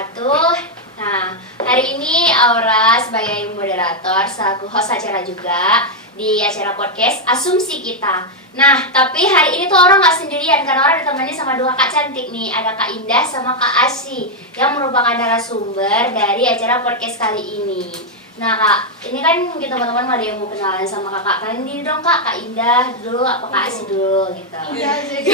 wabarakatuh. Nah, hari ini Aura sebagai moderator, selaku host acara juga di acara podcast Asumsi Kita. Nah, tapi hari ini tuh Aura nggak sendirian karena Aura ditemani sama dua kak cantik nih. Ada Kak Indah sama Kak Asy yang merupakan narasumber dari acara podcast kali ini. Nah Kak, ini kan mungkin teman-teman ada yang mau kenalan sama kakak. Kalian diri dong Kak Indah dulu apa Kak Asy dulu gitu. Iya sih.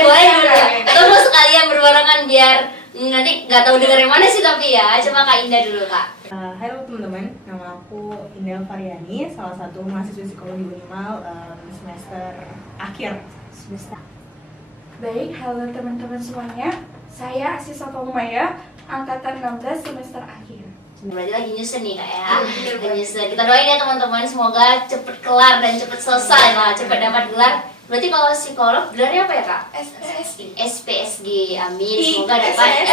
Boleh dulu. Terus sekalian berbarengan biar nanti nggak tahu dengar yang mana sih tapi ya. Coba Kak Indah dulu Kak. Halo teman-teman, nama aku Indah Variani, salah satu mahasiswa psikologi Unimal semester akhir. Baik, halo teman-teman semuanya. Saya Asy Sofawumaya, angkatan 16 semester akhir. Berarti lagi nyusun nih Kak ya. Lagi nyusun. Kita doain ya teman-teman semoga cepet kelar dan cepet selesai lah, cepet dapat gelar. Berarti kalau psikolog gelarnya apa ya Kak? SPSG. Amin. Semoga dapat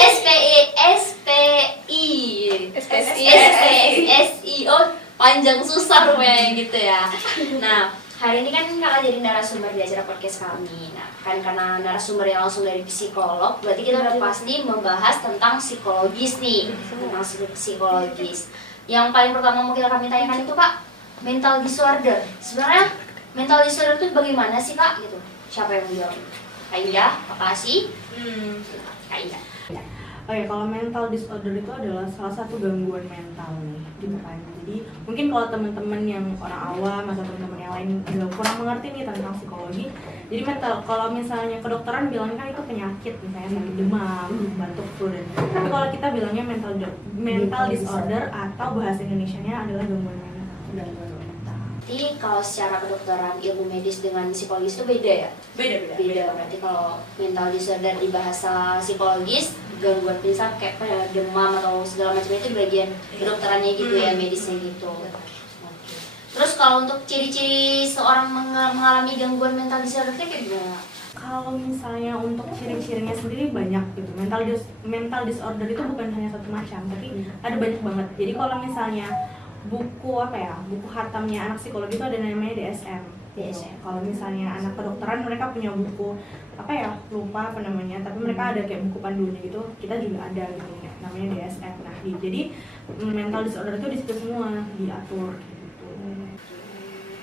SPI. Oh, panjang susah rupanya gitu ya. Nah, hari ini kan kakak jadi narasumber di acara podcast kami. Nah, kan karena narasumber yang langsung dari psikolog, berarti kita udah pasti membahas tentang psikologis nih, tentang psikologis. Yang paling pertama mungkin kami tanyakan itu Kak, mental disorder. Sebenarnya mental disorder itu bagaimana sih Kak? Gitu. Siapa yang menjawab? Kak Indah, Kak Asy? Kak Indah. Oke, kalau mental disorder itu adalah salah satu gangguan mental nih, gitu kan. Jadi mungkin kalau teman-teman yang orang awam atau teman-teman yang lain juga kurang mengerti nih tentang psikologi. Jadi mental, kalau misalnya kedokteran bilang kan itu penyakit, misalnya sakit demam, batuk, flu dan. Tapi kalau kita bilangnya mental disorder atau bahasa Indonesianya adalah gangguan mental. Berarti kalau secara kedokteran ilmu medis dengan psikologis itu beda ya? Beda. Berarti kalau mental disorder di bahasa psikologis, gangguan misal kayak demam atau segala macam itu bagian kedokterannya gitu ya, medisnya gitu. Terus kalau untuk ciri-ciri seorang mengalami gangguan mental disorder kayak gimana? Kalau misalnya untuk ciri-cirinya sendiri banyak gitu. Mental disorder itu bukan hanya satu macam, tapi ada banyak banget. Jadi kalau misalnya buku hatamnya anak psikologi itu ada namanya DSM. Kalau misalnya anak kedokteran mereka punya buku lupa apa namanya, tapi mereka ada kayak buku panduannya gitu. Kita juga ada gitu namanya DSM. Nah, jadi mental disorder itu di situ semua diatur gitu.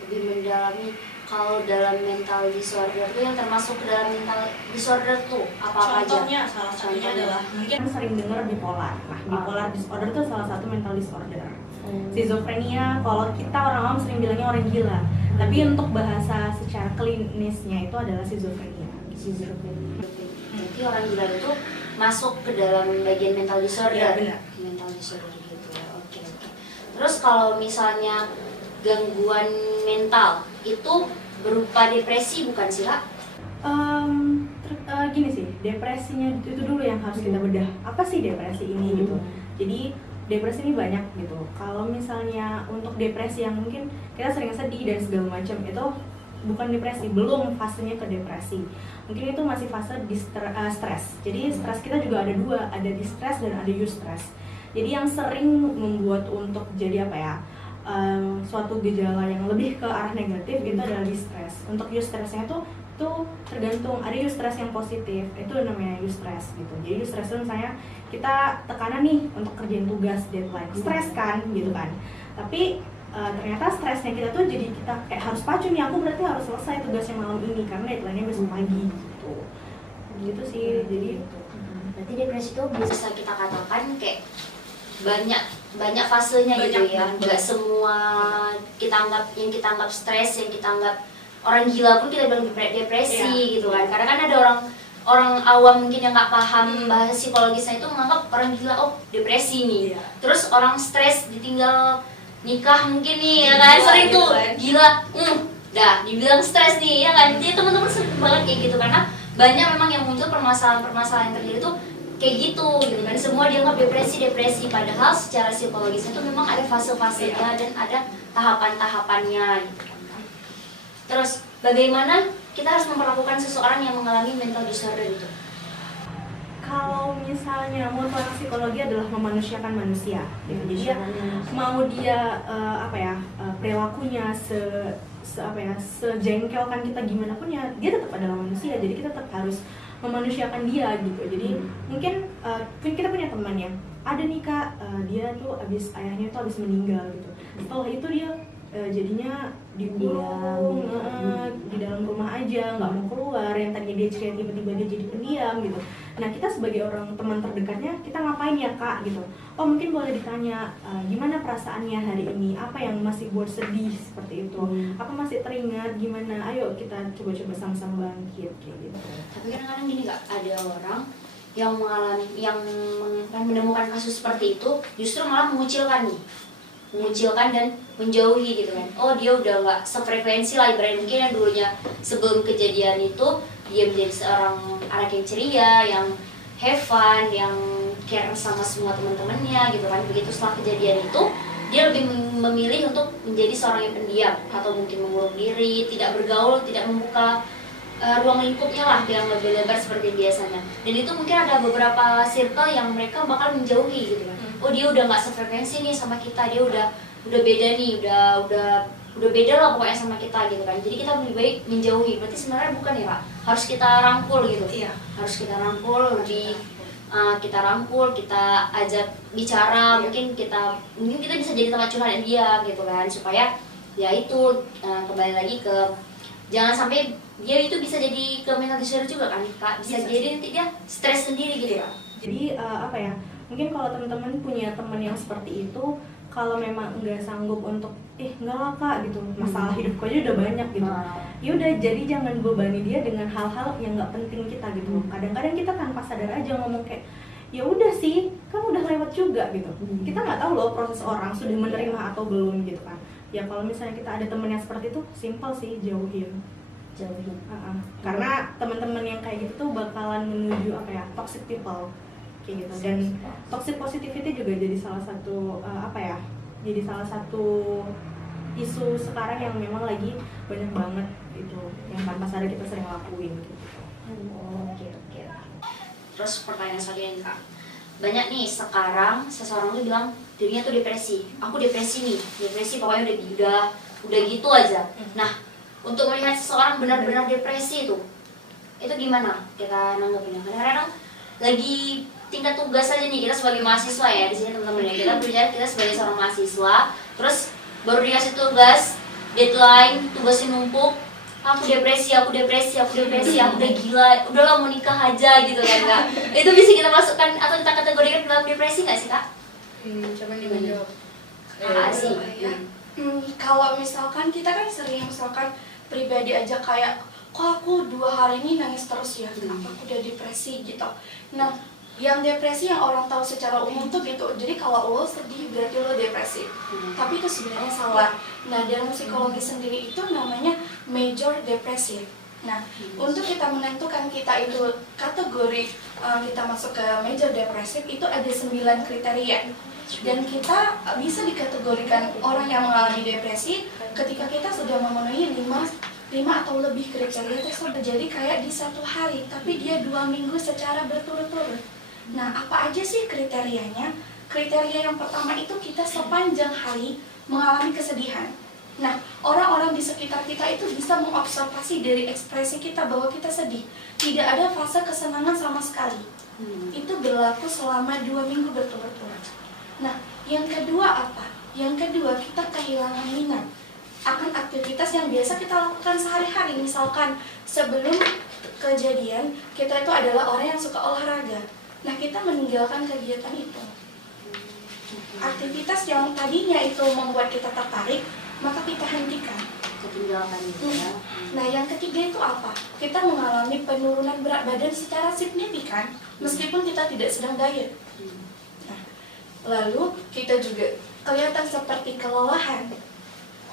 Lebih mendalami kalau dalam mental disorder itu yang termasuk ke dalam mental disorder tuh apa aja? Salah satunya adalah mungkin sering dengar bipolar. Nah, bipolar disorder itu salah satu mental disorder. Schizophrenia, kalau kita orang awam sering bilangnya orang gila. Tapi untuk bahasa secara klinisnya itu adalah schizophrenia. Jadi orang gila itu masuk ke dalam bagian mental disorder. Ya, benar. Mental disorder gitu ya. Oke. Terus kalau misalnya gangguan mental itu berupa depresi bukan sih Kak? Gini sih, depresinya itu dulu yang harus kita bedah. Apa sih depresi ini gitu? Jadi depresi ini banyak gitu. Kalau misalnya untuk depresi yang mungkin kita sering sedih dan segala macam itu bukan depresi, belum fasenya ke depresi. Mungkin itu masih fase stres. Jadi stres kita juga ada dua, ada distress dan ada eustress. Jadi yang sering membuat untuk jadi suatu gejala yang lebih ke arah negatif itu adalah distress. Untuk eustressnya tuh tergantung, ada eustress yang positif, itu namanya eustress gitu. Jadi eustress itu misalnya kita tekanan nih untuk kerjain tugas deadline, stres kan gitu kan. Tapi ternyata stresnya kita tuh jadi kita kayak harus pacu nih, aku berarti harus selesai tugasnya malam ini karena deadline-nya besok pagi gitu sih. Jadi berarti depresi itu bisa kita katakan kayak banyak fasenya gitu ya. Nggak semua kita anggap stres, yang kita anggap orang gila pun kita bilang depresi gitu kan. Karena kan ada orang awam mungkin yang nggak paham bahasa psikologisnya itu menganggap orang gila depresi nih. Terus orang stres ditinggal nikah mungkin nih ya kan, sering tuh gila, dibilang stres nih ya kan. Jadi teman-teman sering banget kayak gitu karena banyak memang yang muncul permasalahan yang terjadi tuh kayak gitu kan. Semua dianggap depresi padahal secara psikologisnya itu memang ada fase-fasenya dan ada tahapan-tahapannya gitu kan. Terus bagaimana kita harus memperlakukan seseorang yang mengalami mental disorder itu? Kalau misalnya moto psikologi adalah memanusiakan manusia, gitu. Jadi ya, mau dia perilakunya sejengkelkan kita gimana pun ya dia tetap adalah manusia. Jadi kita tetap harus memanusiakan dia gitu. Jadi mungkin kita punya teman yang ada nih kak, dia tuh ayahnya tuh abis meninggal gitu. Setelah itu dia jadinya dikurung di dalam rumah aja, nggak mau keluar. Yang tadinya dia ceria tiba-tiba dia jadi pendiam gitu. Nah kita sebagai orang teman terdekatnya, kita ngapain ya kak gitu. Oh mungkin boleh ditanya gimana perasaannya hari ini, apa yang masih buat sedih seperti itu, apa masih teringat gimana, ayo kita coba-coba sama-sama bangkit kayak gitu. Tapi kadang-kadang gini kak, ada orang yang menemukan kasus seperti itu justru malah mengucilkan dan menjauhi gitu kan. Oh dia udah nggak sefrekuensi lah, ibaratnya mungkin yang dulunya sebelum kejadian itu dia menjadi seorang anak yang ceria, yang have fun, yang care sama semua teman-temannya gitu kan. Begitu setelah kejadian itu dia lebih memilih untuk menjadi seorang yang pendiam atau mungkin mengurung diri, tidak bergaul, tidak membuka ruang lingkupnya lah yang lebih lebar seperti biasanya. Dan itu mungkin ada beberapa circle yang mereka bakal menjauhi gitu kan. Oh dia udah nggak sefrekuensi nih sama kita, dia udah beda nih, udah beda lah pokoknya sama kita gitu kan. Jadi kita lebih baik menjauhi. Berarti sebenarnya bukan ya kak, harus kita rangkul gitu. Iya. Harus kita rangkul, kita rangkul, kita ajak bicara, mungkin kita bisa jadi tempat curhat dia gitu kan, supaya ya itu kembali lagi ke jangan sampai dia itu bisa jadi ke mental disorder juga kan kak, bisa jadi nanti dia stres sendiri gitu ya. Jadi apa ya, mungkin kalau teman-teman punya teman yang seperti itu, kalau memang nggak sanggup untuk nggak lah kak gitu, masalah hidupku aja udah banyak gitu, ya udah, jadi jangan bebani dia dengan hal-hal yang nggak penting kita gitu. Kadang-kadang kita tanpa sadar aja ngomong kayak ya udah sih, kamu udah lewat juga gitu. Kita nggak tahu loh proses orang sudah menerima atau belum gitu kan. Ya kalau misalnya kita ada teman yang seperti itu, simpel sih, jauhin. Karena teman-teman yang kayak gitu tuh bakalan menuju apa ya, toxic people kayak gitu. Dan toxic positivity juga jadi salah satu jadi salah satu isu sekarang yang memang lagi banyak banget itu, yang tanpa sadar kita sering lakuin gitu. Oke. Terus pertanyaan selanjutnya kak, banyak nih sekarang seseorang tuh bilang dirinya tuh depresi. Aku depresi nih, pokoknya udah gitu aja. Nah untuk melihat seseorang benar-benar depresi itu gimana kita nanggapinnya? Kadang-kadang lagi tingkat tugas aja nih, kita sebagai mahasiswa ya di sini teman-teman ya, kita berbicara kita sebagai seorang mahasiswa, terus baru dikasih tugas, deadline, tugasnya numpuk, aku depresi, aku udah gila, udahlah mau nikah aja gitu kan kak. Itu bisa kita masukkan atau kita kategorikan dalam depresi nggak sih kak? Coba dijawab. Sih. Kalau misalkan kita kan sering misalkan pribadi aja kayak, kok aku 2 hari ini nangis terus ya, kenapa aku udah depresi gitu. Nah yang depresi yang orang tahu secara umum tuh gitu, jadi kalau lo sedih berarti lo depresi, tapi itu sebenarnya salah. Nah dalam psikologi sendiri itu namanya major depressive. Nah untuk kita menentukan kita itu kategori kita masuk ke major depressive itu ada 9 kriteria, dan kita bisa dikategorikan orang yang mengalami depresi ketika kita sudah memenuhi 5 atau lebih kriteria tersebut. Jadi kayak di 1 hari tapi dia 2 minggu secara berturut-turut. Nah, apa aja sih kriterianya? Kriteria yang pertama itu kita sepanjang hari mengalami kesedihan. Nah, orang-orang di sekitar kita itu bisa mengobservasi dari ekspresi kita bahwa kita sedih. Tidak ada fase kesenangan sama sekali. Itu berlaku selama 2 minggu berturut-turut. Nah, yang kedua apa? Yang kedua, kita kehilangan minat akan aktivitas yang biasa kita lakukan sehari-hari. Misalkan sebelum kejadian, kita itu adalah orang yang suka olahraga. Nah, kita meninggalkan kegiatan itu. Aktivitas yang tadinya itu membuat kita tertarik, maka kita hentikan. Ketinggalan gitu ya. Nah, yang ketiga itu apa? Kita mengalami penurunan berat badan secara signifikan, meskipun kita tidak sedang diet. Nah, lalu kita juga kelihatan seperti kelelahan.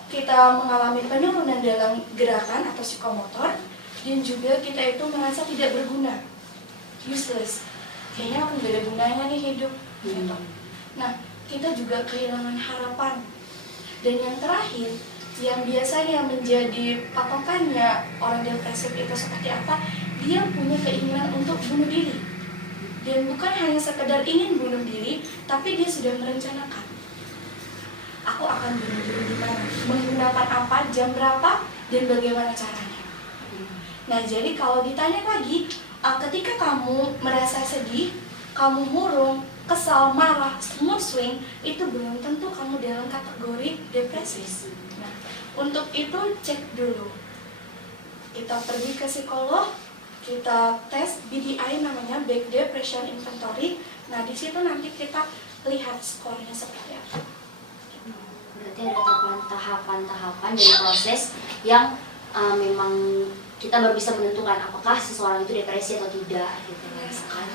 Kita mengalami penurunan dalam gerakan atau psikomotor, dan juga kita itu merasa tidak berguna, useless. Kayaknya aku gak ada gunanya nih hidup gitu. Nah, kita juga kehilangan harapan. Dan yang terakhir, yang biasanya menjadi patokannya orang depresif itu seperti apa, dia punya keinginan untuk bunuh diri. Dan bukan hanya sekedar ingin bunuh diri, tapi dia sudah merencanakan, aku akan bunuh diri di mana, menggunakan apa, jam berapa, dan bagaimana caranya. Nah, jadi kalau ditanya lagi, ketika kamu merasa sedih, kamu murung, kesal, marah, mood swing, itu belum tentu kamu dalam kategori depresi. Nah, untuk itu cek dulu. Kita pergi ke psikolog, kita tes BDI namanya Back Depression Inventory. Nah, di situ nanti kita lihat skornya seperti apa. Berarti ada tahapan-tahapan dan proses yang memang kita baru bisa menentukan apakah seseorang itu depresi atau tidak gitu kan.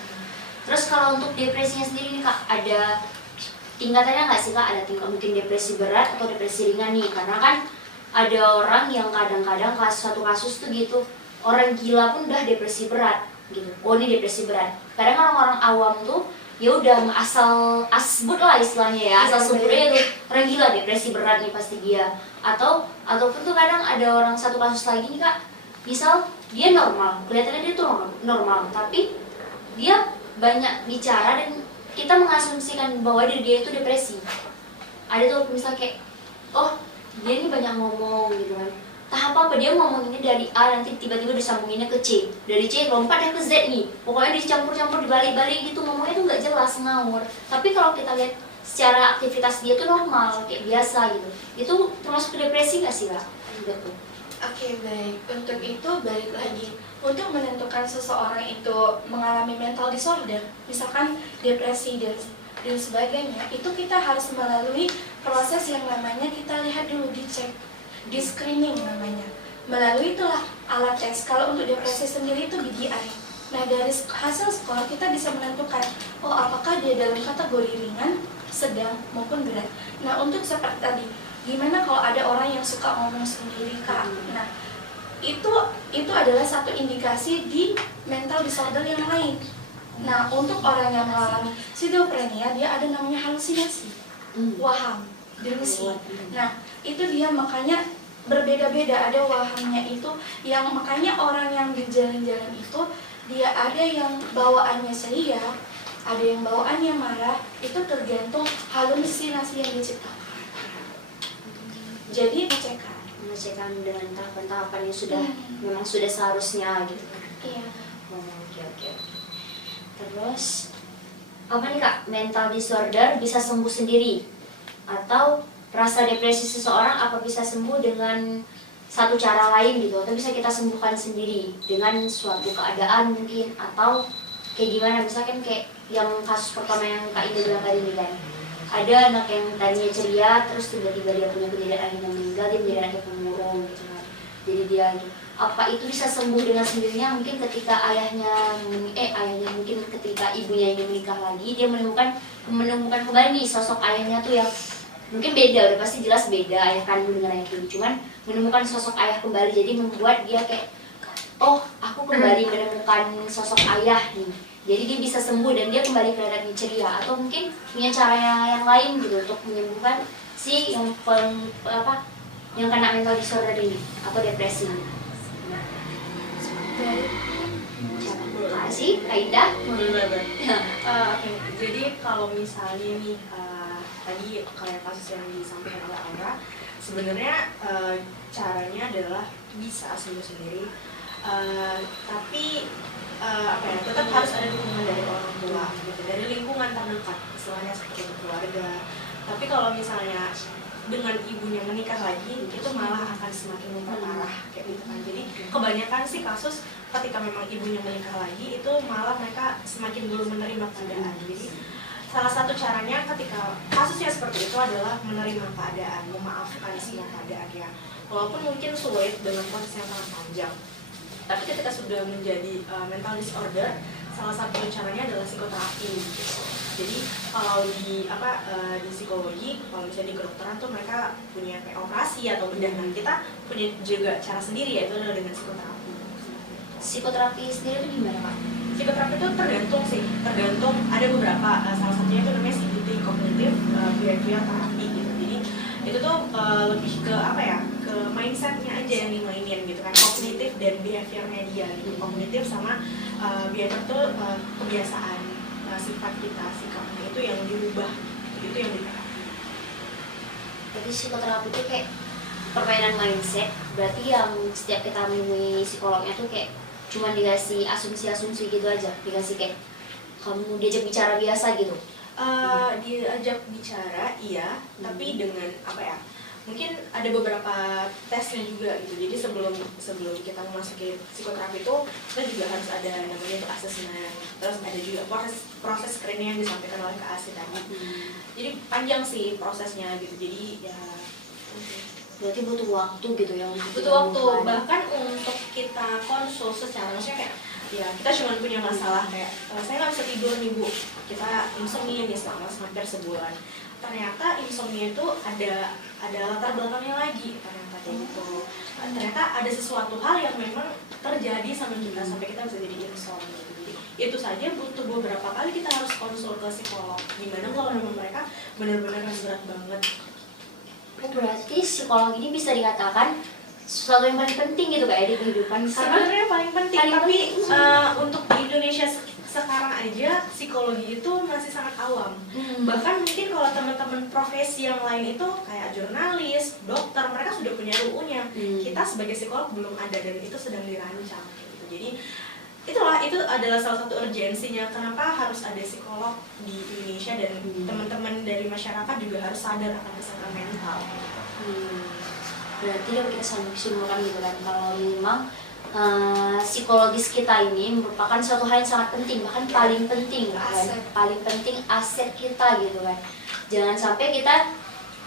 Terus kalau untuk depresinya sendiri nih Kak, ada tingkatannya nggak sih Kak? Ada tingkat mungkin depresi berat atau depresi ringan nih? Karena kan ada orang yang kadang-kadang suatu kasus tuh gitu, orang gila pun udah depresi berat gitu. Oh ini depresi berat. Kadang orang-orang awam tuh ya udah asal asbut lah istilahnya ya, asal sebutnya itu orang gila depresi berat nih pasti dia. Ataupun tuh kadang ada orang satu kasus lagi nih Kak, misal dia normal, kelihatannya dia tuh normal, tapi dia banyak bicara dan kita mengasumsikan bahwa dia itu depresi. Ada tuh misal kayak, oh dia ini banyak ngomong gitu kan, tahap apa dia ngomonginnya dari A nanti tiba-tiba disambunginnya ke C, dari C lompat ke Z nih, pokoknya dicampur-campur dibalik-balik gitu, ngomongnya tuh nggak jelas, ngawur. Tapi kalau kita lihat secara aktivitas dia tuh normal kayak biasa gitu, itu termasuk depresi nggak sih Kak? Gitu. Oke, baik. Untuk itu balik lagi, untuk menentukan seseorang itu mengalami mental disorder, misalkan depresi dan sebagainya, itu kita harus melalui proses yang namanya kita lihat dulu, dicek, di screening namanya. Melalui itulah alat tes. Kalau untuk depresi sendiri itu BDI. Nah, dari hasil skor kita bisa menentukan, oh apakah dia dalam kategori ringan, sedang maupun berat. Nah, untuk seperti tadi, gimana kalau ada orang yang suka ngomong sendiri Kak? Nah, itu adalah satu indikasi di mental disorder yang lain. Nah, untuk orang yang mengalami schizophrenia, dia ada namanya halusinasi, waham, delusi. Nah, itu dia makanya berbeda-beda, ada wahamnya itu yang makanya orang yang di jalan-jalan itu dia ada yang bawaannya ceria, ada yang bawaannya marah, itu tergantung halusinasi yang diciptakan. Jadi mengecekkan dengan tahapan-tahapan yang sudah memang sudah seharusnya gitu kan. Iya. Oke. Terus apa nih Kak, mental disorder bisa sembuh sendiri atau rasa depresi seseorang apa bisa sembuh dengan satu cara lain gitu, atau bisa kita sembuhkan sendiri dengan suatu keadaan mungkin, atau kayak gimana? Misalkan kayak yang kasus pertama yang Kak Ida bilang tadi kan, ada anak yang tadinya ceria terus tiba-tiba dia punya kejadian akhirnya meninggal, dia menjadi anak yang pemurung gitu kan. Jadi dia apa itu bisa sembuh dengan sendirinya mungkin ketika ayahnya mungkin ketika ibunya ingin menikah lagi, dia menemukan kembali nih sosok ayahnya tuh yang mungkin beda, udah pasti jelas beda ayah kandung dengan ayah tiri, cuman menemukan sosok ayah kembali, jadi membuat dia kayak, oh aku kembali menemukan sosok ayah nih, jadi dia bisa sembuh dan dia kembali kelihatan ceria. Atau mungkin punya cara yang lain gitu untuk menyembuhkan si yang yang kena mental disorder ini atau depresi. Terima kasih, Aida. Oke, jadi kalau misalnya nih tadi kayak kasus yang disampaikan oleh Aura, sebenarnya caranya adalah bisa sembuh sendiri, tapi tetap harus ada dukungan dari orang tua, gitu, dari lingkungan terdekat, istilahnya seperti keluarga. Tapi kalau misalnya dengan ibunya menikah lagi, itu malah akan semakin memperparah kayak gitu kan. Jadi kebanyakan sih kasus ketika memang ibunya menikah lagi, itu malah mereka semakin belum menerima keadaan. Jadi salah satu caranya ketika kasusnya seperti itu adalah menerima keadaan, memaafkan semua keadaan ya. Walaupun mungkin sulit dengan proses yang sangat panjang. Tapi ketika sudah menjadi mental disorder, salah satu caranya adalah psikoterapi gitu. Jadi kalau di psikologi, kalau misalnya di kedokteran tuh mereka punya kayak operasi atau bedah. Nah, kita punya juga cara sendiri, yaitu adalah dengan psikoterapi. Psikoterapi sendiri itu gimana Kak? Psikoterapi itu tergantung ada beberapa, salah satunya itu namanya CBT, Cognitive Behavioral Therapy gitu. Jadi itu tuh lebih ke ke mindsetnya aja yang dimainin gitu kan, kognitif dan behaviornya dia gitu. Kognitif sama behavior tuh kebiasaan, sifat kita, sikapnya itu yang dirubah, itu yang diterapi. Jadi psikoterapi itu kayak permainan mindset, berarti yang setiap kita menemui psikolognya tuh kayak cuma dikasih asumsi-asumsi gitu aja, dikasih kayak kamu diajak bicara biasa gitu? Diajak bicara iya, tapi dengan apa ya, mungkin ada beberapa tesnya juga gitu. Jadi sebelum kita memasuki psikoterapi itu kita juga harus ada namanya itu asesmen, terus ada juga proses screening yang disampaikan oleh Kak Asi tadi. Jadi panjang sih prosesnya gitu. Jadi ya Berarti butuh waktu gitu ya untuk butuh waktu, menemukan. bahkan untuk kita konsul secara, maksudnya kayak ya kita cuma punya masalah kayak saya nggak bisa tidur nih Bu, kita insomnia nih selama hampir sebulan. Ternyata insomnia itu ada latar belakangnya lagi ternyata kayak gitu. Ternyata ada sesuatu hal yang memang terjadi sama kita sampai kita bisa jadi insomnia. Jadi itu saja butuh beberapa kali kita harus konsul ke psikolog. Gimana kalau memang mereka benar-benar berat banget. Oh, berarti psikolog ini bisa dikatakan sesuatu yang paling penting gitu kayak di kehidupan. Sebenarnya paling penting, paling tapi penting. untuk di Indonesia sekarang aja psikologi itu masih sangat awam. Bahkan mungkin kalau teman-teman profesi yang lain itu kayak jurnalis, dokter, mereka sudah punya RUU-nya. Kita sebagai psikolog belum ada dan itu sedang dirancang gitu. Jadi itu adalah salah satu urgensinya kenapa harus ada psikolog di Indonesia, dan teman-teman dari masyarakat juga harus sadar akan kesehatan mental. Berarti dapat kita simpulkan gitu kan kalau memang psikologis kita ini merupakan suatu hal yang sangat penting, bahkan paling penting kan, paling penting aset kita gitu kan. Jangan sampai kita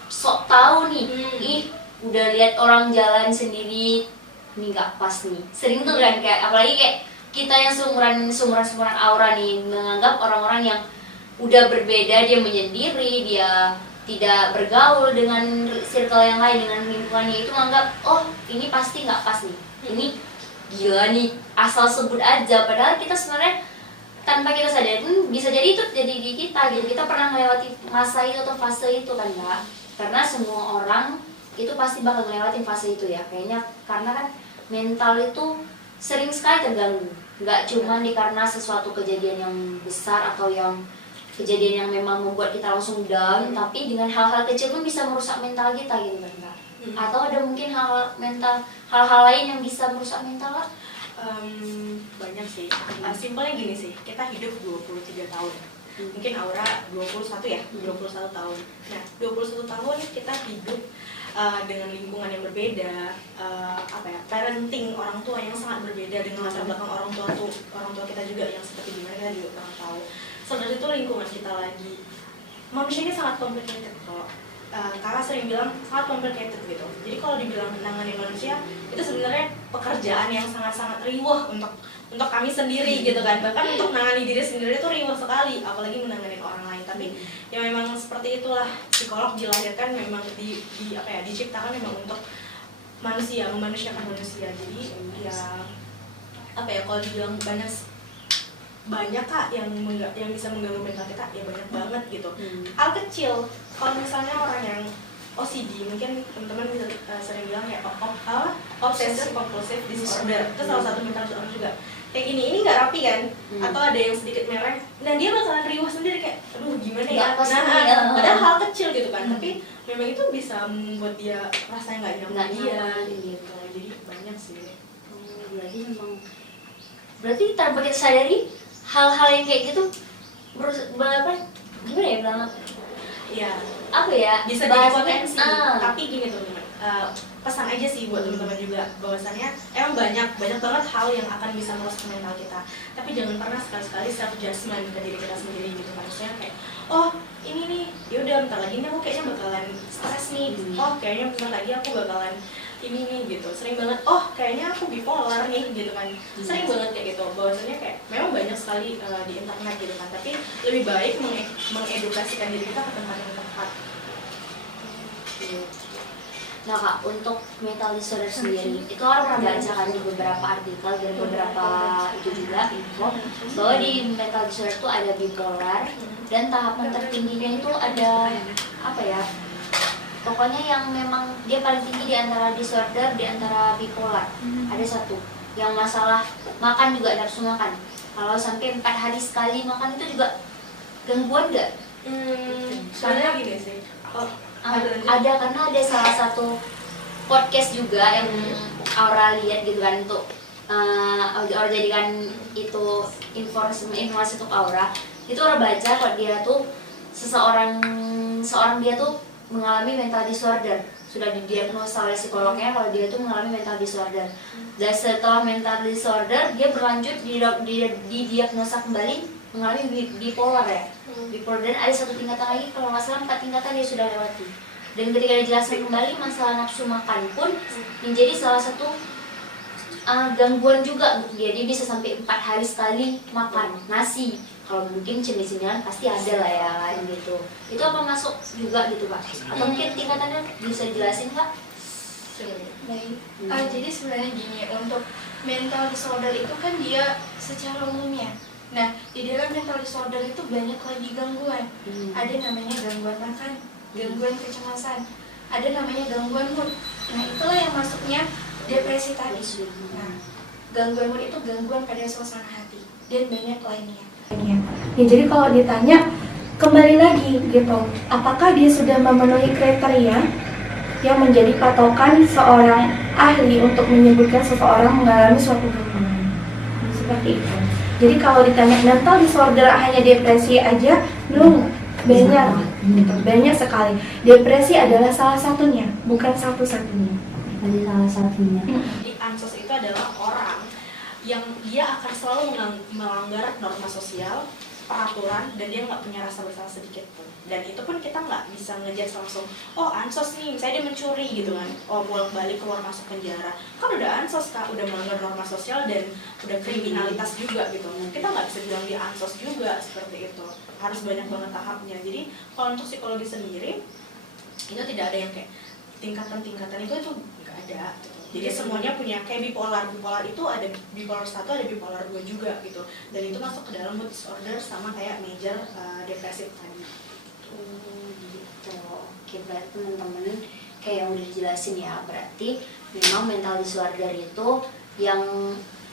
sok tahu nih, ih udah lihat orang jalan sendiri, ini nggak pas nih. Sering tuh kan kayak apalagi kayak kita yang seumuran aura nih menganggap orang-orang yang udah berbeda dia menyendiri, dia tidak bergaul dengan circle yang lain, dengan lingkungannya itu menganggap oh ini pasti nggak pas nih, ini gila nih, asal sebut aja. Padahal kita sebenarnya tanpa kita sadari bisa jadi itu jadi di kita gitu. Kita pernah melewati masa itu atau fase itu kan Kak, karena semua orang itu pasti bakal melewati fase itu ya kayaknya, karena kan mental itu sering sekali terganggu, nggak cuma karena sesuatu kejadian yang besar atau yang kejadian yang memang membuat kita langsung down, tapi dengan hal-hal kecil pun bisa merusak mental kita gitu kan Kak. Atau ada mungkin hal-hal lain yang bisa merusak mental Kak? Banyak sih. Simpelnya gini sih, kita hidup 23 tahun. Mungkin Aura 21 ya, 21 tahun. Nah, 21 tahun kita hidup dengan lingkungan yang berbeda, parenting orang tua yang sangat berbeda, dengan latar belakang orang tua kita juga yang seperti gimana kita juga kurang tahu. Sebenarnya itu lingkungan kita lagi. Manusia ini sangat complicated kalau kakak sering bilang sangat complicated gitu. Jadi kalau dibilang menangani manusia itu sebenarnya pekerjaan yang sangat-sangat riuh untuk kami sendiri gitu kan. Bahkan untuk menangani diri sendiri itu riuh sekali, apalagi menangani orang lain. Tapi ya memang seperti itulah, psikolog dilahirkan memang diciptakan memang untuk manusia, memanusiakan manusia. Jadi ya kalau dibilang banyak Kak yang bisa mengganggu mental kita, ya banyak banget gitu. Hal kecil, kalau misalnya orang yang OCD, mungkin teman-teman bisa sering bilang ya obsessive compulsive disorder, itu salah satu mental disorder juga. Kayak ini nggak rapi kan, atau ada yang sedikit mereng, nah dia bakalan riuh sendiri kayak, aduh gimana ya. Padahal hal kecil gitu kan, tapi memang itu bisa membuat dia rasanya nggak nyaman gitu. Jadi banyak sih. Berarti tanpa kita sadari hal-hal yang kayak gitu gimana ya bilang bisa jadi potensi. Tapi gini teman-teman, pesan aja sih buat teman-teman juga bahwasannya emang banyak banget hal yang akan bisa merusak mental kita, tapi jangan pernah sekali-sekali self judgment ke diri kita sendiri gitu kan. Maksudnya kayak ini nih yaudah bentar lagi nih aku kayaknya bakalan stres nih, kayaknya bentar lagi aku bakalan ini nih gitu. Sering banget kayaknya aku bipolar nih gitu kan. Sering banget kayak gitu. Bahwasanya kayak memang banyak sekali di internet gitu kan, tapi lebih baik mengedukasikan diri kita ke tempat yang tepat. Nah Kak, untuk mental disorder sendiri itu orang pernah baca kan di beberapa artikel dan beberapa itu juga info bahwa di mental disorder itu ada bipolar dan tahapan tertingginya itu ada pokoknya yang memang dia paling tinggi di antara disorder, di antara bipolar. Ada satu yang masalah makan juga, nafsu makan. Kalau sampai 4 hari sekali makan itu juga gangguan nggak? Soalnya gini sih. Ada karena ada salah satu podcast juga yang Aura lihat gitu kan, untuk Aura jadikan itu informasi untuk Aura. Itu Aura baca kalau dia tuh seorang dia tuh mengalami mental disorder, sudah didiagnosa oleh psikolognya kalau dia tuh mengalami mental disorder. Dan setelah mental disorder dia berlanjut didiagnosa kembali mengalami bipolar ya. Bipolar, dan ada satu tingkatan lagi, kalau nggak salah 4 tingkatan dia sudah lewati. Dan ketika dijelaskan kembali, masalah nafsu makan pun menjadi salah satu gangguan juga untuk dia. Dia bisa sampai 4 hari sekali makan nasi. Kalau mungkin cemilan pasti ada lah ya kan gitu. Itu apa masuk juga gitu Pak? Atau mungkin tingkatannya bisa dijelasin Kak? Baik. Jadi sebenarnya gini, untuk mental disorder itu kan dia secara umumnya. Nah, di dalam mental disorder itu banyak lagi gangguan. Ada namanya gangguan makan, gangguan kecemasan, ada namanya gangguan mood. Nah, itulah yang masuknya depresi tadi. Nah, gangguan mood itu gangguan pada suasana hati dan banyak lainnya. Ya, jadi kalau ditanya kembali lagi gitu, apakah dia sudah memenuhi kriteria yang menjadi patokan seorang ahli untuk menyebutkan seseorang mengalami suatu gangguan seperti itu. Jadi kalau ditanya mental disorder hanya depresi aja, no, banyak sekali. Depresi adalah salah satunya, bukan satu-satunya. Salah satunya. Jadi ansos itu adalah orang yang dia akan selalu melanggar norma sosial, peraturan, dan dia nggak punya rasa bersalah sedikit pun. Dan itu pun kita nggak bisa ngejudge langsung, oh ansos nih, misalnya dia mencuri gitu kan, oh bolak-balik keluar masuk penjara, kan udah ansos Kak, udah melanggar norma sosial dan udah kriminalitas juga gitu. Kita nggak bisa bilang dia ansos juga seperti itu, harus banyak banget tahapnya. Jadi kalau untuk psikologi sendiri itu tidak ada yang kayak tingkatan-tingkatan itu nggak ada gitu. Jadi semuanya punya kayak bipolar itu ada bipolar 1, ada bipolar 2 juga gitu. Dan itu masuk ke dalam mood disorder sama kayak major depresif tadi. Gitu. Oke, berarti teman-teman kayak yang udah dijelasin ya, berarti memang mental disorder itu yang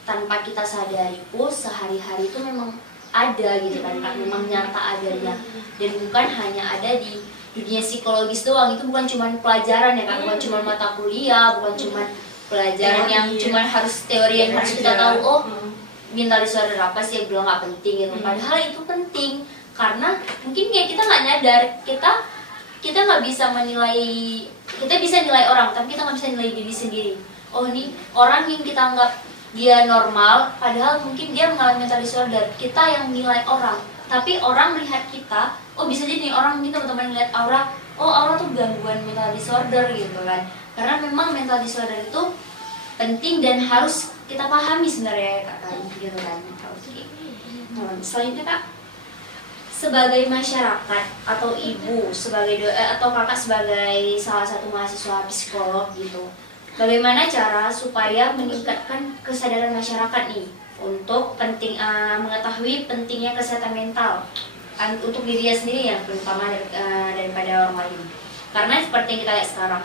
tanpa kita sadari pun sehari-hari itu memang ada gitu kan Kak, memang nyata adanya. Dan bukan hanya ada di dunia psikologis doang, itu bukan cuma pelajaran ya kan, bukan cuma mata kuliah, bukan cuma pelajaran yang cuma harus teori yang harus kita tahu. Oh, mental disorder apa sih, bilang nggak penting gitu. Padahal itu penting karena mungkin kayak kita nggak nyadar, kita nggak bisa menilai, kita bisa nilai orang tapi kita nggak bisa nilai diri sendiri. Oh, ini orang yang kita anggap dia normal padahal mungkin dia mengalami mental disorder. Kita yang nilai orang, tapi orang melihat kita, oh bisa jadi nih orang mungkin teman-teman ngeliat Aura, oh Aura tuh gangguan mental disorder gitu kan. Karena memang mental disorder itu penting dan harus kita pahami sebenarnya Kak gitu kan. Oke. Selanjutnya Kak, sebagai masyarakat atau ibu sebagai atau kakak sebagai salah satu mahasiswa psikolog gitu, bagaimana cara supaya meningkatkan kesadaran masyarakat nih untuk mengetahui pentingnya kesehatan mental untuk dirinya sendiri ya, terutama daripada orang lain. Karena seperti yang kita lihat sekarang,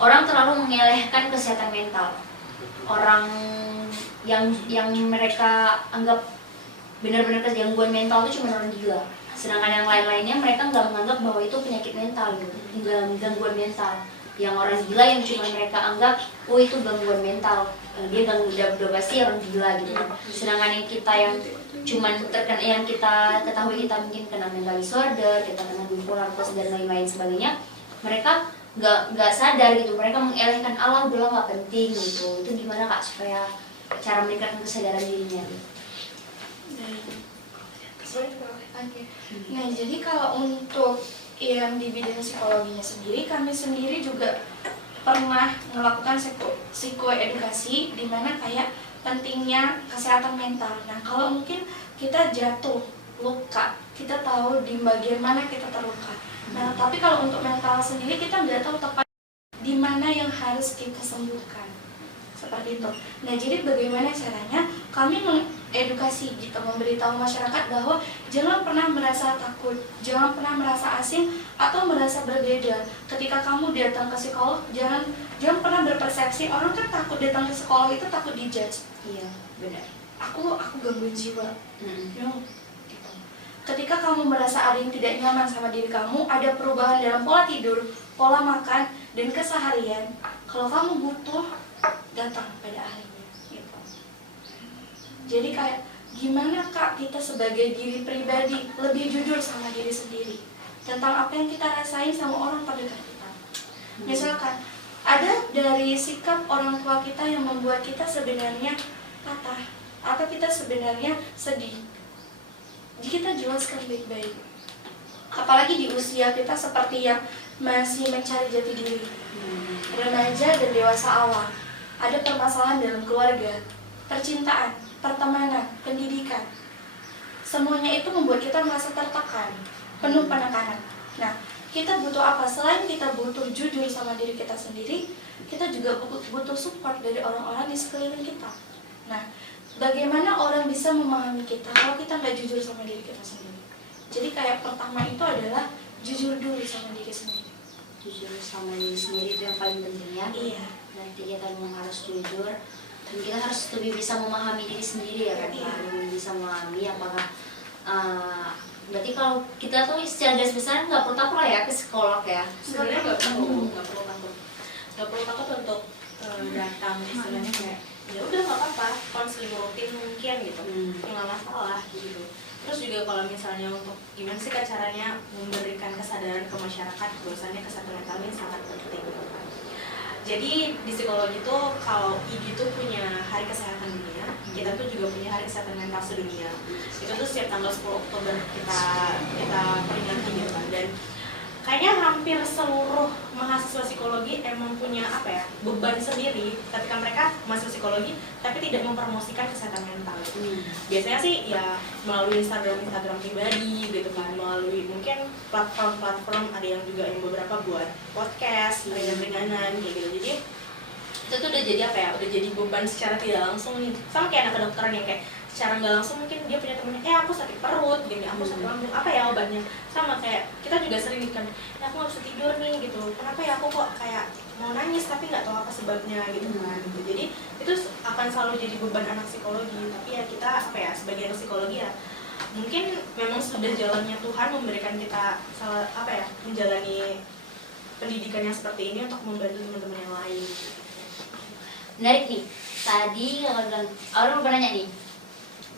orang terlalu menyelehkan kesehatan mental. Orang yang mereka anggap benar-benar gangguan mental itu cuma orang gila. Sedangkan yang lain-lainnya mereka nggak menganggap bahwa itu penyakit mental gitu, gangguan mental. Yang orang gila yang cuma mereka anggap, oh itu gangguan mental, dia udah pasti orang gila gitu. Sedangkan yang kita yang cuman terkena, yang kita ketahui kita mungkin kena mental disorder, kita kena bipolar plus dan lain-lain sebagainya, mereka nggak sadar gitu, mereka mengelehkan Allah udah nggak penting gitu. Itu gimana Kak supaya cara meningkatkan kesadaran dirinya gitu? Nah, jadi kalau untuk yang di bidang psikologinya sendiri, kami sendiri juga pernah melakukan psikoedukasi di mana kayak pentingnya kesehatan mental. Nah, kalau mungkin kita jatuh, luka, kita tahu di bagian mana kita terluka. Nah, tapi kalau untuk mental sendiri kita nggak tahu tepat di mana yang harus kita sembuhkan. Seperti itu. Nah, jadi bagaimana caranya kami mengedukasi gitu, memberitahu masyarakat bahwa jangan pernah merasa takut, jangan pernah merasa asing atau merasa berbeda. Ketika kamu datang ke psikolog, jangan pernah berpersepsi orang kan takut datang ke psikolog itu takut dijudge. Iya, benar. Aku gangguan jiwa. No. Gitu. Ketika kamu merasa ada yang tidak nyaman sama diri kamu, ada perubahan dalam pola tidur, pola makan, dan keseharian, kalau kamu butuh, datang pada ahlinya gitu. Jadi kayak gimana Kak kita sebagai diri pribadi lebih jujur sama diri sendiri tentang apa yang kita rasain sama orang terdekat kita. Misalkan ada dari sikap orang tua kita yang membuat kita sebenarnya patah atau kita sebenarnya sedih. Kita jelaskan baik-baik. Apalagi di usia kita seperti yang masih mencari jati diri, remaja dan dewasa awal. Ada permasalahan dalam keluarga, percintaan, pertemanan, pendidikan. Semuanya itu membuat kita merasa tertekan, penuh penekanan. Nah, kita butuh apa? Selain kita butuh jujur sama diri kita sendiri, kita juga butuh support dari orang-orang di sekeliling kita. Nah, bagaimana orang bisa memahami kita kalau kita nggak jujur sama diri kita sendiri? Jadi kayak pertama itu adalah jujur dulu sama diri sendiri. Jujur sama diri sendiri itu yang paling penting ya. Iya. Nanti kita memang harus jujur dan kita harus lebih bisa memahami diri sendiri ya kan, Iya. lebih bisa memahami apakah berarti kalau kita tuh secara garis besar nggak perlu takut lah ya ke psikolog ya. Sebenarnya nggak perlu takut untuk datang, istilahnya kayak ya udah nggak apa-apa, konseling rutin mungkin gitu, ya nggak masalah gitu. Terus juga kalau misalnya untuk gimana sih caranya memberikan kesadaran ke masyarakat bahwasannya kesehatan mental ini sangat penting gitu kan. Jadi di psikologi itu kalau IDI itu punya hari kesehatan dunia, kita tuh juga punya hari kesehatan mental sedunia. Itu tuh setiap tanggal 10 Oktober kita peringati gitu kan. Dan kayaknya hampir seluruh mahasiswa psikologi emang punya apa ya, beban sendiri ketika mereka mahasiswa psikologi tapi tidak mempromosikan kesehatan mental gitu. Biasanya sih ya melalui Instagram pribadi gitu kan, melalui mungkin platform ada yang juga yang beberapa buat podcast, ringan-ringanan kayak gitu. Jadi itu tuh udah jadi apa ya, udah jadi beban secara tidak langsung nih, sama kayak anak kedokteran yang kayak secara nggak langsung mungkin dia punya temennya, aku sakit perut gini, aku sakit lambung, apa ya obatnya. Sama kayak kita juga sering kan, ya aku nggak bisa tidur nih gitu, kenapa ya aku kok kayak mau nangis tapi nggak tahu apa sebabnya gitu kan gitu. Jadi itu akan selalu jadi beban anak psikologi. Tapi ya kita apa ya, sebagai anak psikologi ya mungkin memang sudah jalannya Tuhan memberikan kita apa ya, menjalani pendidikan yang seperti ini untuk membantu teman-teman yang lain. Menarik nih, tadi orang mau nanya nih,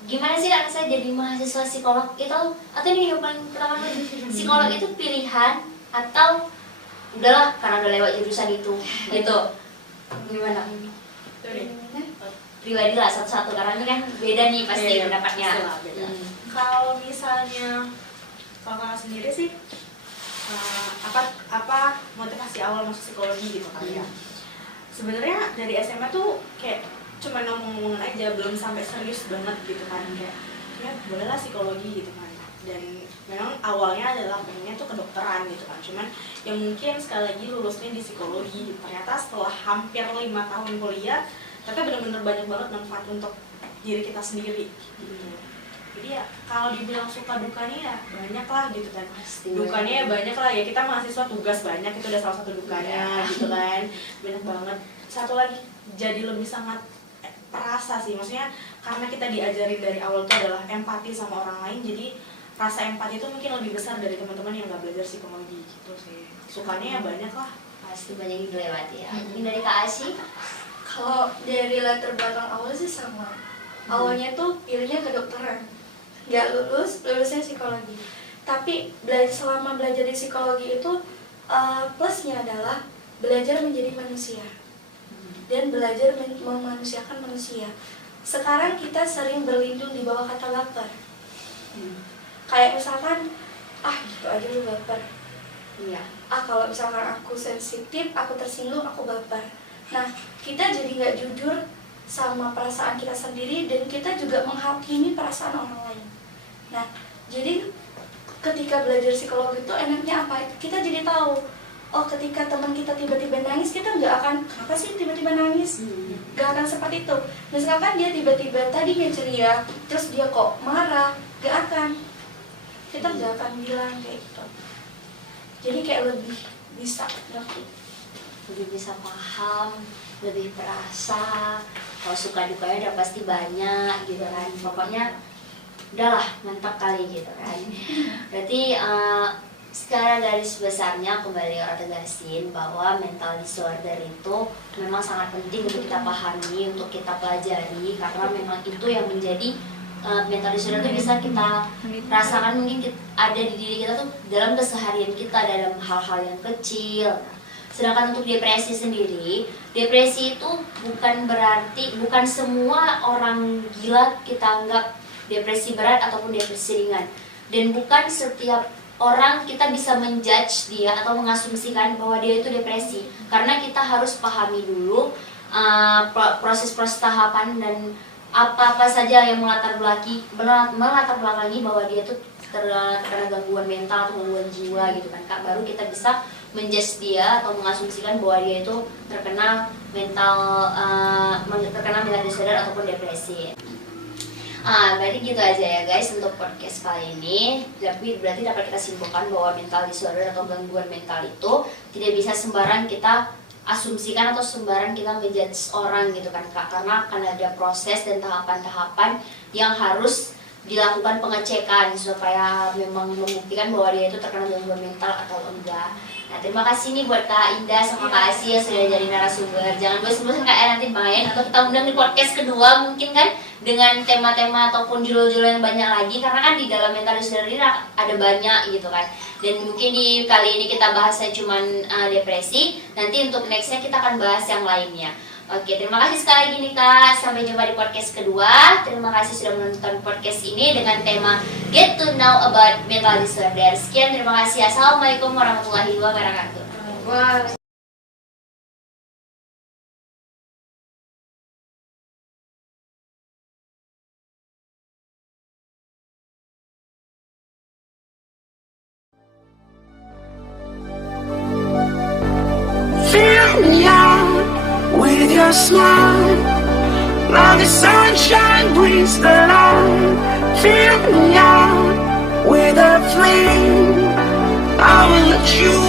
gimana sih anak saya jadi mahasiswa psikolog itu, atau ini yang paling pertama psikolog itu pilihan atau udahlah karena udah lewat jurusan itu gitu, gimana? Pribadi lah satu-satu karena ini kan beda nih pasti pendapatnya. Kalau misalnya kalau kakak sendiri sih apa motivasi awal masuk psikologi gitu kan ya? Sebenarnya dari SMA tuh kayak cuma ngomong-ngomong aja, belum sampai serius banget gitu kan, kayak ya bolehlah psikologi gitu kan. Dan memang awalnya adalah pengennya tuh kedokteran gitu kan, cuman yang mungkin sekali lagi lulusnya di psikologi, ternyata setelah hampir 5 tahun kuliah ternyata benar-benar banyak banget manfaat untuk diri kita sendiri gitu. Jadi ya kalau dibilang suka dukanya ya banyak lah gitu kan. Dukanya ya banyak lah ya, kita mahasiswa tugas banyak, itu udah salah satu dukanya gitu kan, banyak banget. Satu lagi jadi lebih sangat perasa sih, maksudnya karena kita diajarin dari awal itu adalah empati sama orang lain, jadi rasa empati itu mungkin lebih besar dari teman-teman yang nggak belajar psikologi gitu sih. Sukanya ya banyak lah, Pasti banyak yang dilewati ya. Mungkin dari Kak Asy? Kalau dari latar belakang awal sih sama. Awalnya tuh pilihnya kedokteran, nggak lulusnya psikologi. Tapi selama belajar di psikologi itu plusnya adalah belajar menjadi manusia dan belajar memanusiakan manusia. Sekarang kita sering berlindung di bawah kata baper. Kayak misalkan, gitu aja lu baper. Iya. Kalau misalkan aku sensitif, aku tersinggung, aku baper. Nah, kita jadi nggak jujur sama perasaan kita sendiri dan kita juga menghakimi perasaan orang lain. Nah, jadi ketika belajar psikologi itu enaknya apa? Kita jadi tahu, oh ketika teman kita tiba-tiba nangis, kita nggak akan, apa sih tiba-tiba nangis? Nggak akan seperti itu. Misalkan dia tiba-tiba tadinya ceria, terus dia kok marah, nggak akan. Kita nggak akan bilang kayak gitu. Jadi kayak lebih bisa ngerti. Lebih bisa paham, lebih perasa, kalau suka dukanya udah pasti banyak gitu kan. Pokoknya udahlah mantap kali gitu kan. Berarti secara garis besarnya kembali orang tegasin bahwa mental disorder itu memang sangat penting untuk kita pahami, untuk kita pelajari, karena memang itu yang menjadi mental disorder itu bisa kita rasakan, mungkin ada di diri kita tuh dalam keseharian kita, dalam hal-hal yang kecil. Sedangkan untuk depresi sendiri, depresi itu bukan semua orang gila kita anggap depresi berat ataupun depresi ringan, dan bukan setiap orang kita bisa menjudge dia atau mengasumsikan bahwa dia itu depresi, karena kita harus pahami dulu proses-proses tahapan dan apa-apa saja yang melatar belakangi bahwa dia itu terkena gangguan mental atau gangguan jiwa gitu kan Kak, baru kita bisa menjudge dia atau mengasumsikan bahwa dia itu terkena mental disorder ataupun depresi. Berarti gitu aja ya guys untuk podcast kali ini. Tapi berarti dapat kita simpulkan bahwa mental disorder atau gangguan mental itu tidak bisa sembarang kita asumsikan atau sembarang kita menjudge orang gitu kan Kak, karena akan ada proses dan tahapan-tahapan yang harus dilakukan pengecekan supaya memang membuktikan bahwa dia itu terkena gangguan mental atau enggak. Nah, terima kasih nih buat Kak Indah sama Kak Asia yang sudah jadi narasumber. Jangan bosan-bosan Kak nanti main atau kita undang di podcast kedua mungkin kan, dengan tema-tema ataupun judul-judul yang banyak lagi, karena kan di dalam mental disorder ini ada banyak gitu kan. Dan mungkin di kali ini kita bahasnya cuman depresi, nanti untuk nextnya kita akan bahas yang lainnya. Oke, terima kasih sekali lagi nih Kak. Sampai jumpa di podcast kedua. Terima kasih sudah menonton podcast ini dengan tema Get to Know About Mental Disorder. Sekian, terima kasih. Assalamualaikum warahmatullahi wabarakatuh. Fill me out with your smile. Now the sunshine brings the light. Fill me out with a flame. I will let you